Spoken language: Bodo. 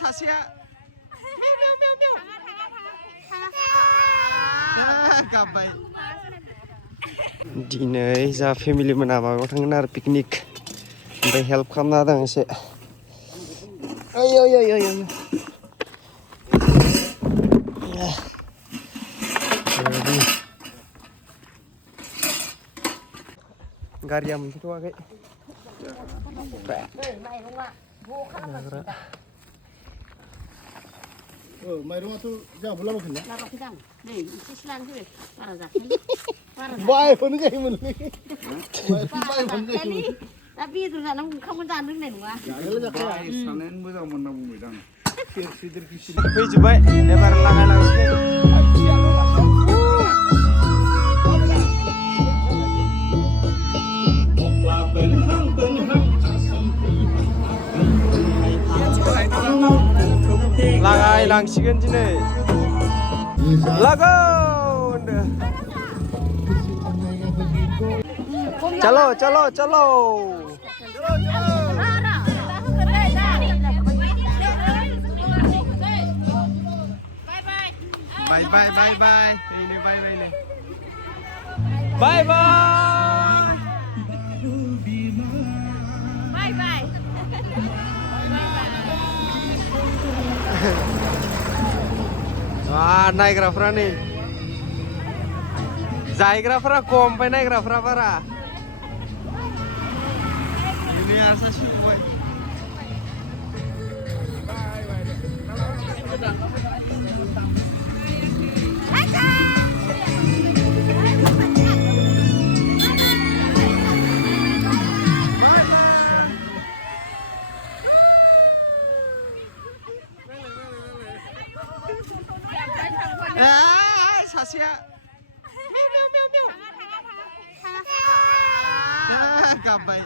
सासेया गाबबाय दिनै जा फेमिलि मोना माबायाव थांगोन आरो पिकनिक ओमफ्राय हेल्प खालामना होदों एसे ओइ ओइ ओइ ओइ गारिया मोनफैथ'वाखै माइरङाथ' जोंहाबो लाबोखोना लाबोखैदां नै एसेसो लानो फैबाय बारा जाखायो बायखौनो जायोमोनलै दा बेदर जानांगौ ओंखामखौनो जानो रोंनाय नङा सानायानो मोजां मोनना बुंबायदां फैजोब्बाय एबार लागायलांसिगोन लागायलांसिगोन दिनै लागौ चलो चलो चलो बाय बाय बाय बाय नैनो बाय बाय नो बाय बाय बाय बाय नायग्राफ्रा नै जायग्राफ्रा खम ओमफ्राय नायग्राफ्रा बारा बेनो आसा सिबाय सासेया गाबबाय